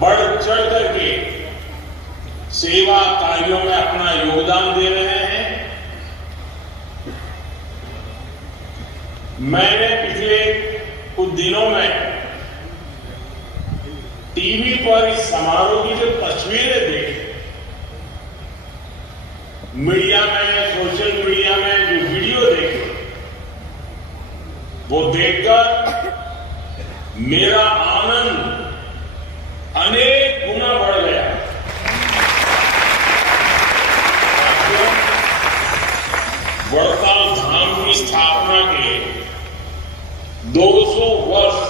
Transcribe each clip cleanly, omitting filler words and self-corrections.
बढ़ चढ़ करके सेवा कार्यों में अपना योगदान दे रहे हैं। मैंने पिछले कुछ दिनों में टीवी पर इस समारोह की जो तस्वीरें देखी, मीडिया में, सोशल मीडिया में जो वीडियो देखे, वो देखकर मेरा आनंद अनेक गुना बढ़ गया। वड़ताल धाम की स्थापना के 200 वर्ष,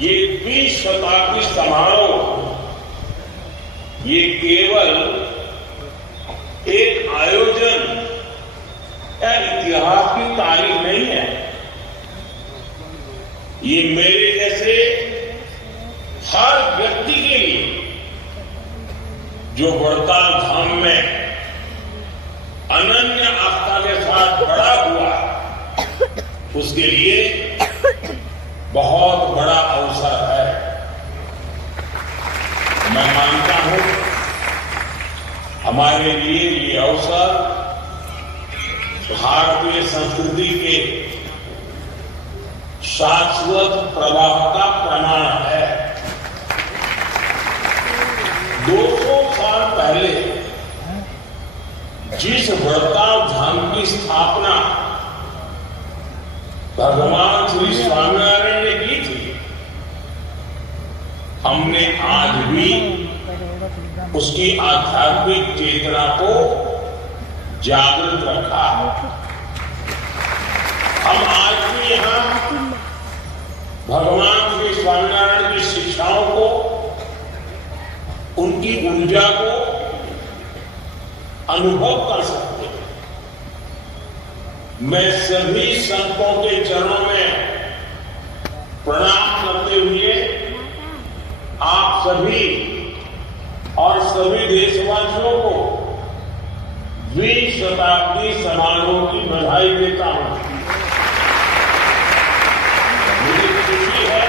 ये 20 शताब्दी समारोह, ये केवल एक आयोजन या इतिहास की तारीख नहीं है। ये मेरे जैसे हर व्यक्ति के लिए जो वड़ताल धाम में अनन्य आस्था के साथ बड़ा हुआ, उसके लिए बहुत बड़ा अवसर है। मैं मानता हूं हमारे लिए ये अवसर भारतीय संस्कृति के शाश्वत प्रभाव का प्रमाण है। 200 साल पहले जिस वड़ताल धाम की स्थापना भगवान श्री स्वामीनारायण ने की थी, हमने आज भी उसकी आध्यात्मिक चेतना को जागृत रखा। हम आज भी यहां भगवान श्री स्वामीनारायण की शिक्षाओं को, उनकी ऊर्जा को अनुभव कर सकते हैं। मैं सभी संतों के चरणों में प्रणाम करते हुए आप सभी और सभी देशवासियों को 20 शताब्दी समारोह की बधाई देता हूं। मुझे खुशी है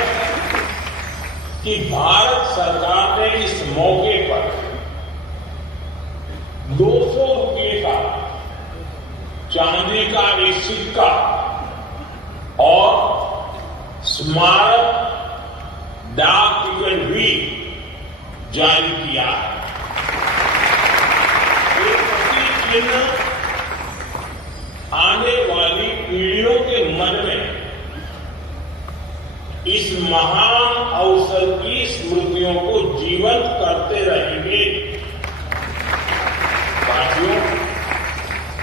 कि भारत सरकार ने इस मौके पर 200 रुपये का चांदी का एक सिक्का और स्मारक डाक टिकट भी जारी किया है। ये प्रतीक चिन्ह आने वाली पीढ़ियों के मन में इस महान अवसर की स्मृतियों को जीवंत करते रहेंगे। साथियों,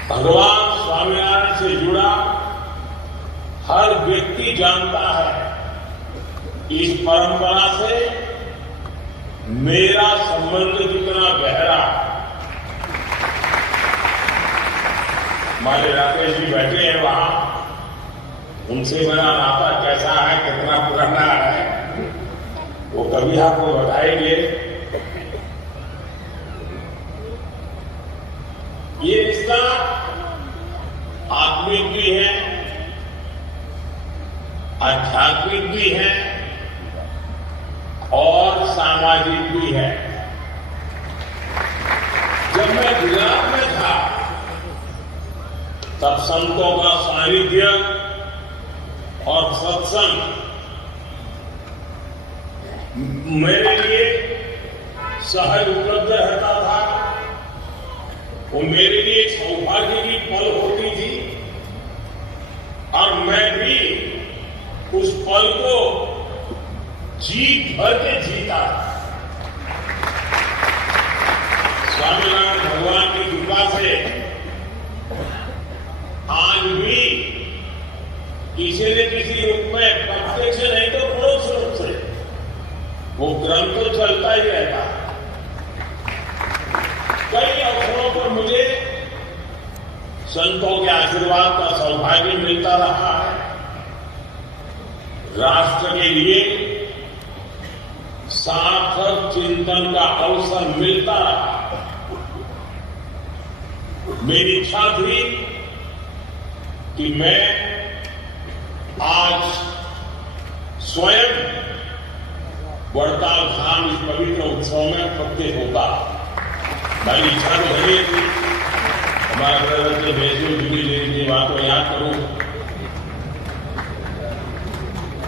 भगवान स्वामीनारायण से जुड़ा हर व्यक्ति जानता है इस परंपरा से मेरा संबंध कितना गहरा। हमारे राकेश जी बैठे हैं वहां, उनसे मेरा नाता कैसा है, कितना पुराना है, वो कभी आपको बताएंगे। ये रिश्ता आत्मिक भी है, आध्यात्मिक भी है और सामाजिक भी है। जब मैं गुजरात में था तब संतों का सानिध्य और सत्संग मेरे लिए सहज उपलब्ध रहता था। वो मेरे लिए सौभाग्य की पल होती थी और मैं भी उस पल को जीत भर के जीता। स्वामीनारायण भगवान की कृपा से आज भी किसी न किसी रूप में, प्रत्यक्ष नहीं तो परोक्ष रूप से, वो ग्रंथ तो चलता ही रहता। कई अवसरों पर मुझे संतों के आशीर्वाद का सौभाग्य मिलता रहा है। राष्ट्र के लिए सार्थक चिंतन का अवसर मिलता रहा। मेरी इच्छा थी कि मैं आज स्वयं वड़ताल धाम इस पवित्र उत्सव में प्रत्येक होता। मेरी इच्छा तो है कि हमारा प्रधानमंत्री भेजो जुड़ी बात को याद करूं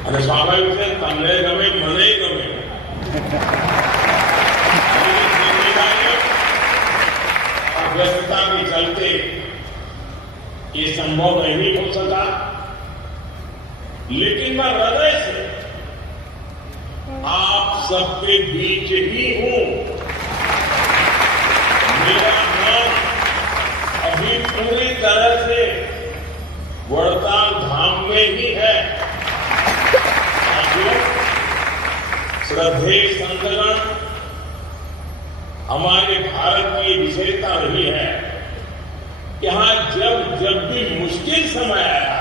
અને સ્વાભાવિક છે તમને ગમે મને ગમે व्यस्तता के चलते ये संभव नहीं हो सका, लेकिन मैं हृदय से आप सबके बीच ही हूं। मेरा मन अभी पूरी तरह से वड़ताल धाम में ही है। श्रद्धेय संतगण, हमारे भारत की विशेषता रही है कि यहां जब भी मुश्किल समय आया,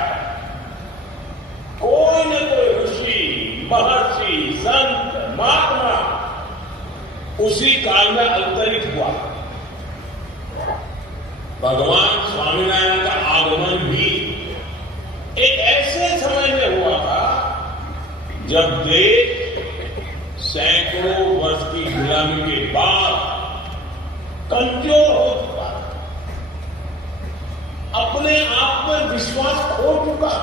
कोई न कोई ऋषि, महर्षि, संत, महात्मा उसी काल में अवतरित हुआ। भगवान स्वामीनारायण का आगमन भी एक ऐसे समय में हुआ था जब देश सैकड़ों वर्ष की गुलामी के बाद कमजोर हो चुका, अपने आप में विश्वास खो चुका,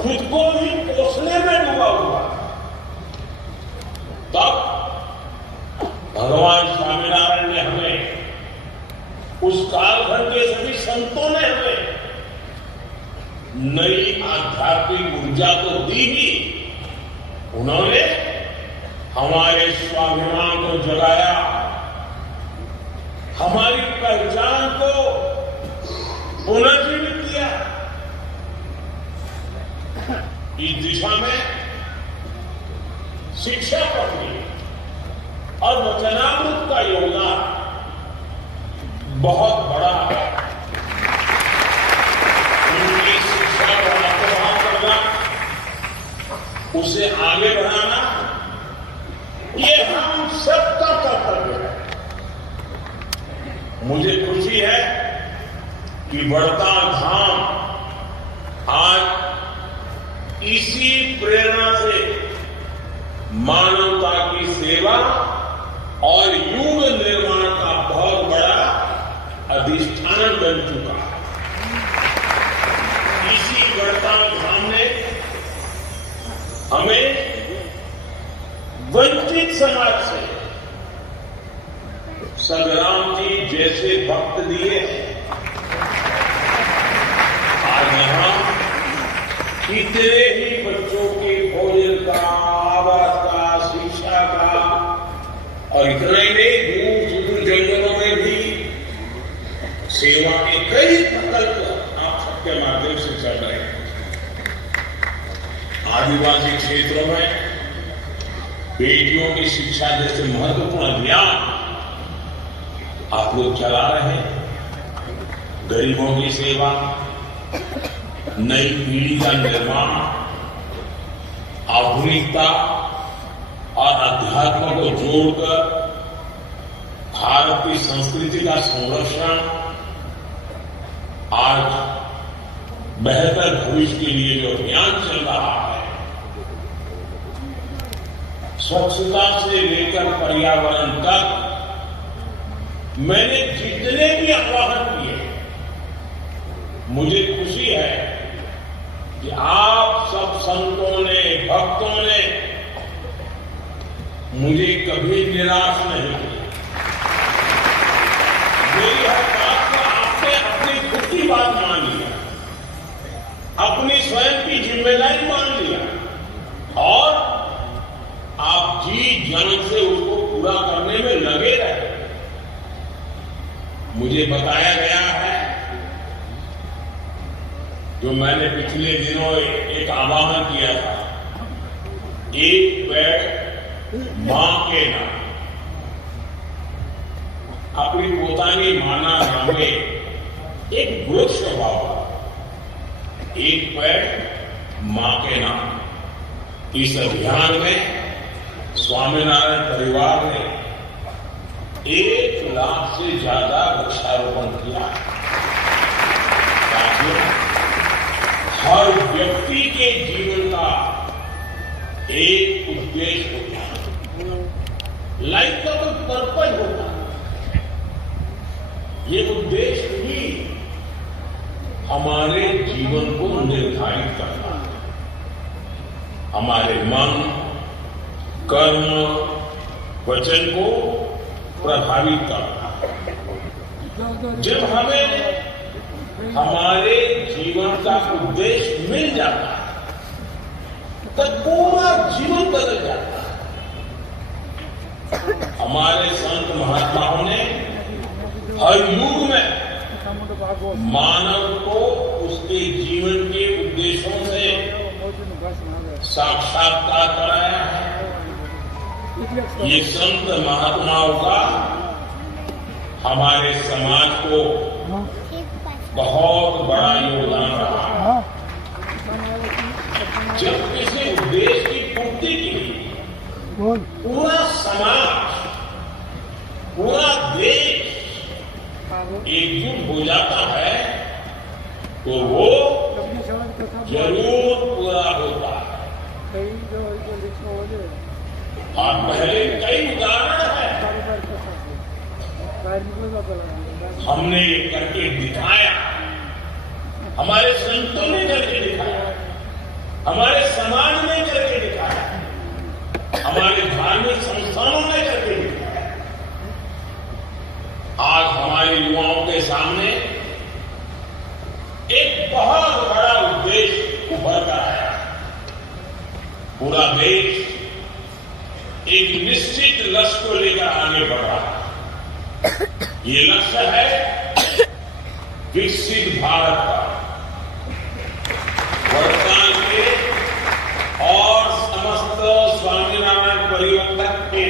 खुद को ही पोषने में डूबा हुआ। तब भगवान स्वामीनारायण ने हमें, उस कालखंड के सभी संतों ने हमें नई आध्यात्मिक ऊर्जा तो दी ही, उन्होंने हमारे स्वाभिमान को जगाया, हमारी पहचान को पुनर्जीवित किया। इस दिशा में शिक्षा पढ़ी और वचनामृत का योगदान बहुत बड़ा है। उनकी शिक्षा को आत्मसात करना, उसे आगे बढ़ाना, ये हम सबका कर्तव्य है। मुझे खुशी है कि वड़ताल धाम आज इसी प्रेरणा से मानवता की सेवा और युग निर्माण का बहुत बड़ा अधिष्ठान बन चुका है। इसी वड़ताल धाम ने हमें वंचित समाज से संग्राम जी जैसे भक्त दिए। आज यहां कितने ही बच्चों के भोजन का, आवास का, शिक्षा का और इतना ही नहीं, दूर सुदूर जंगलों में भी सेवा के कई प्रकल्प आप सबके माध्यम से चल रहे हैं। आदिवासी क्षेत्रों में बेटियों की शिक्षा जैसे महत्वपूर्ण अभियान आप लोग चला रहे हैं। गरीबों की सेवा, नई पीढ़ी का निर्माण, आधुनिकता और अध्यात्म को जोड़कर भारत की संस्कृति का संरक्षण, आज बेहतर भविष्य के लिए जो अभियान चल रहा है, स्वच्छता से लेकर पर्यावरण तक, मैंने जितने भी आह्वान किए, मुझे खुशी है कि आप सब संतों ने, भक्तों ने मुझे कभी निराश नहीं किया। मेरी हर बात को आपने अपनी खुद की बात मान लिया, अपनी स्वयं की जिम्मेदारी मान लिया और आप जी जान से उसको पूरा करने में लगे रहे। मुझे बताया गया है, जो मैंने पिछले दिनों एक आह्वान किया था, एक पेड़ मां के नाम, अपनी પોતાની माना नामे एक वृक्ष वावा, एक पेड़ मां के नाम। इस अभियान में स्वामीनारायण परिवार ने 1 लाख से ज्यादा वृक्षारोपण किया। ताकि हर व्यक्ति के जीवन का एक उद्देश्य होता है, लाइफ का कोई पर्पज होता है। ये उद्देश्य भी हमारे जीवन को निर्धारित करता है, हमारे मन, कर्म, वचन को प्रभावित करता है। जब हमें हमारे जीवन का उद्देश्य मिल जाता है तब पूरा जीवन बदल जाता है। हमारे संत महात्माओं ने हर युग में मानव को उसके जीवन के उद्देश्यों से साक्षात्कार कराया है। ये संत महात्माओं का हमारे समाज को बहुत बड़ा योगदान रहा। जब किसी उद्देश्य की पूर्ति के लिए पूरा समाज, पूरा देश एकजुट हो जाता है तो वो जरूर पूरा होता है। और पहले कई उदाहरण है, हमने ये करके दिखाया, हमारे संतों ने करके दिखाया, हमारे समाज ने करके दिखाया, हमारे धार्मिक संस्थानों ने करके दिखाया। आज हमारे युवाओं के सामने एक बहुत बड़ा उद्देश्य उभर कर आया। पूरा देश एक निश्चित लक्ष्य को लेकर आगे बढ़ रहा है। ये लक्ष्य है विकसित भारत का। वर्तमान के और समस्त स्वामीनारायण परिवर्तक के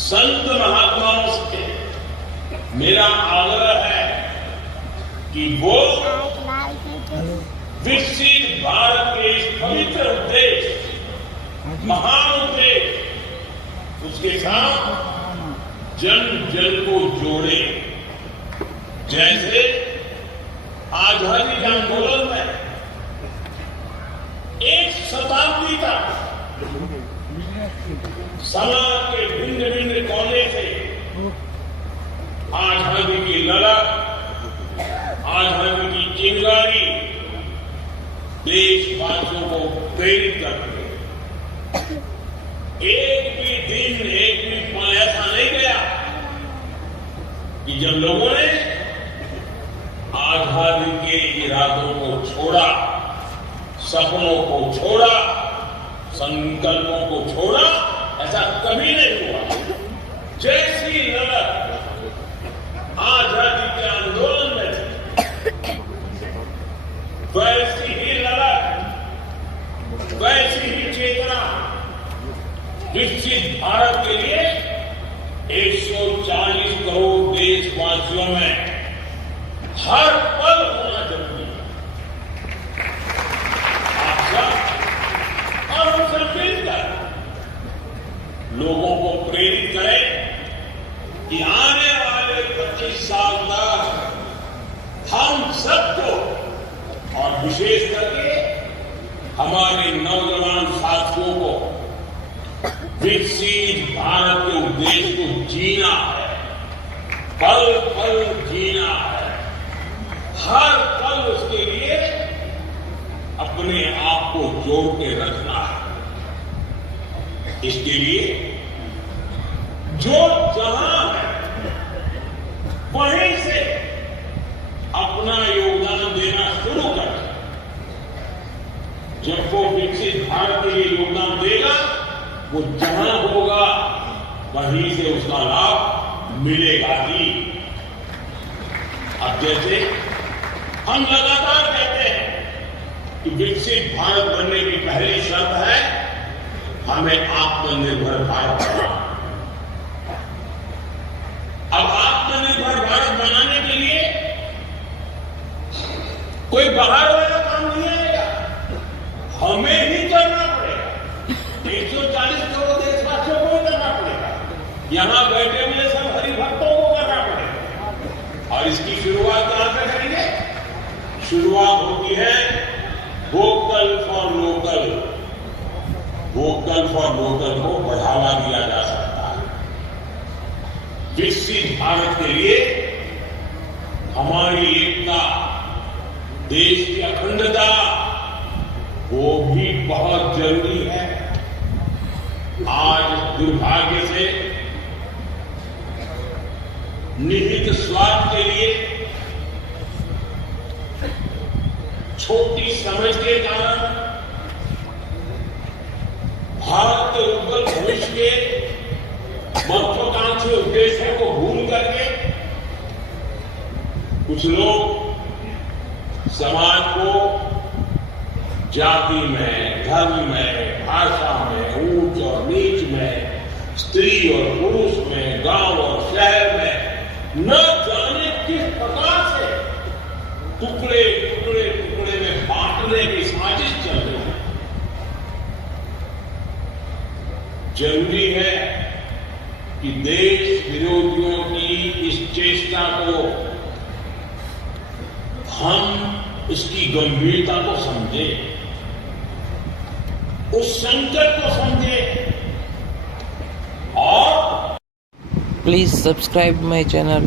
संत महात्माओं से मेरा आग्रह है कि वो विकसित भारत के इस पवित्र उद्देश्य, महान उद्देश्य, उसके साथ जन जन को जोड़े। जैसे आजादी के आंदोलन में एक शताब्दी तक समाज के भिन्न भिन्न कोने से आजादी की ललक, आजादी की चिंगारी देशवासियों को प्रेरित करती है। एक भी दिन, एक भी पल ऐसा नहीं गया कि जब लोगों ने आजादी के इरादों को छोड़ा, सपनों को छोड़ा, संकल्पों को छोड़ा, ऐसा कभी नहीं हुआ। जैसी ललक आजादी के आंदोलन में थी, वैसी ही ललक, वैसी ही चेतना विकसित भारत के लिए 140 करोड़ देशवासियों में हर पल होना जरूरी है। आप सब और उनसे मिलकर लोगों को प्रेरित करें कि आने वाले 25 साल तक हम सबको, और विशेष करके हमारे नौजवान साथियों को, विकसित भारत के उद्देश्य को जीना है, पल पल जीना है, हर पल उसके लिए अपने आप को जोड़ के रखना है। इसके लिए जो जहां है वहीं से अपना योगदान देना शुरू कर। जब वो विकसित भारत के लिए योगदान देगा, वो जहां होगा वहीं से उसका लाभ मिलेगा ही। अब जैसे हम लगातार कहते हैं कि विकसित भारत बनने की पहली शर्त है हमें आत्मनिर्भर भारत बनाना। अब आत्मनिर्भर भारत बनाने के लिए कोई बाहर वाला काम नहीं आएगा, हमें ही करना पड़ेगा। 140 करोड़ देशवासियों को करना पड़ेगा, यहां बैठे हुए सब हरिभक्तों को करना पड़ेगा। और इसकी शुरुआत कहां से करेंगे? शुरुआत होती है vocal for local. Vocal for local को बढ़ावा दिया जा सकता है। विकसित भारत के लिए हमारी एकता, देश की अखंडता, वो भी बहुत जरूरी है। आज दुर्भाग्य से निहित स्वार्थ के लिए, छोटी समझ के कारण भारत के उज्जवल भविष्य के महत्वाकांक्षी उद्देश्यों को भूल करके कुछ लोग समाज को जाति में, धर्म में, भाषा में, ऊंच और नीच में, स्त्री और पुरुष में, गांव और शहर में न जाने किस प्रकार से टुकड़े टुकड़े टुकड़े में बांटने की साजिश चल रही है। जरूरी है कि देश विरोधियों की इस चेष्टा को हम इसकी गंभीरता को समझें, उस संकट को समझें और Please subscribe my channel.